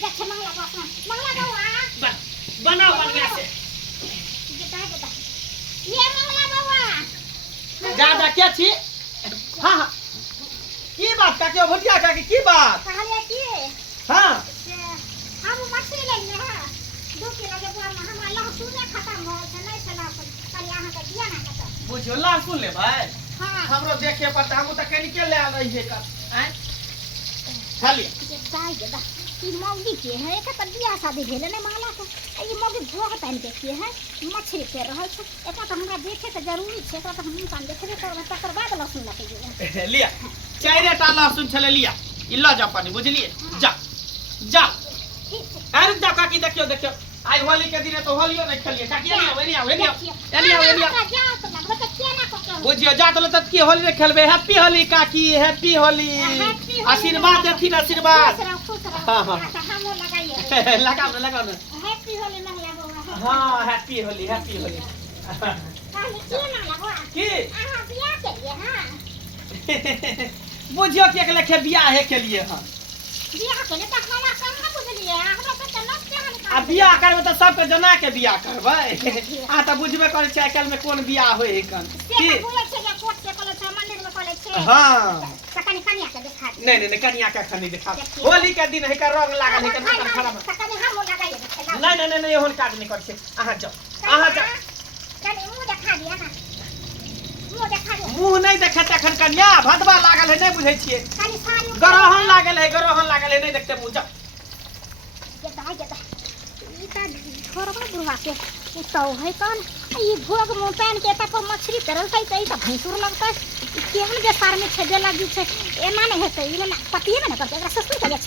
देख मंगला बस मंगला बउआ बनाओ बढ़िया से बेटा ये मंगला बउआ ज्यादा क्या छी हां हां की बात का के भटिया का की बात कहले की हां हम मछली ले ले हां 2 किलो के बुआ में हमरा लहसुन खत्म हो छै नहीं चला पर यहां का दिया ना खत्म बुझियो लहसुन ले भाई हां हमरो देखे पर हम त कनी के ले आ रही है कर हैं खाली ये दाई गेदा ई मौगी के है एक त बियाह शादी भेले ने माला का ई मौगी भोग टाइम देखिए है मछली पे रहल छै एका त हमरा देखे के जरूरी छै त हम कान देखबे करब तकर बाद लहसुन लगे जे लिया चारे टा लहसुन छले लिया ई ल जा पानी बुझलिए जा जा अरे जा काकी देखियो आई होली के दिन तो होलियो नहीं खेलिए काकी नहीं आओ बुझियो जा तो तब की होली नहीं खेलबे हैप्पी होली काकी हैप्पी होली आशीर्वाद देथिन आशीर्वाद हां हां हम लगाइए लगाओ ना हैप्पी होली मंगला बउआ हां हैप्पी होली काली के ना लगवा की आहा बियाह के लिए हां बुझियो के लखे बियाह है के लिए हां बियाह के लिए त हमरा संग बुझलिए हमरा से त नस के आ बियाह करबे त सब के जना के बियाह करबै आ त बुझबे करे छै आइकाल में कोन बियाह होय है कन की बोले छै जे कोट से कोले छै मंदिर में कोले छै हां कनी कनिया के दिखा नहीं कनिया का खनी दिखा होली के दिन है का रंग लागल है का खराब कनी हम लगाइए नहीं होल काट नहीं कर छै आहा जाओ कनी मुंह दिखा दिया ना मुंह दिखा दिया मुंह नहीं देखे तखन कन्या भदवा लागल है नहीं बुझै छियै कनी साड़ी गरहन लागल है नहीं देखते मुंह जा गेदा ई त घरवा बुढ़वा के उतौ है कौन ई भोग मुंह पहन के त पर मछली तरल छै त ई त भैंसुर लगतै केहन जे सार में छेदे लागी छै एना नहीं हेतै ई ना पतिए में ना करतै एकरा ससुर के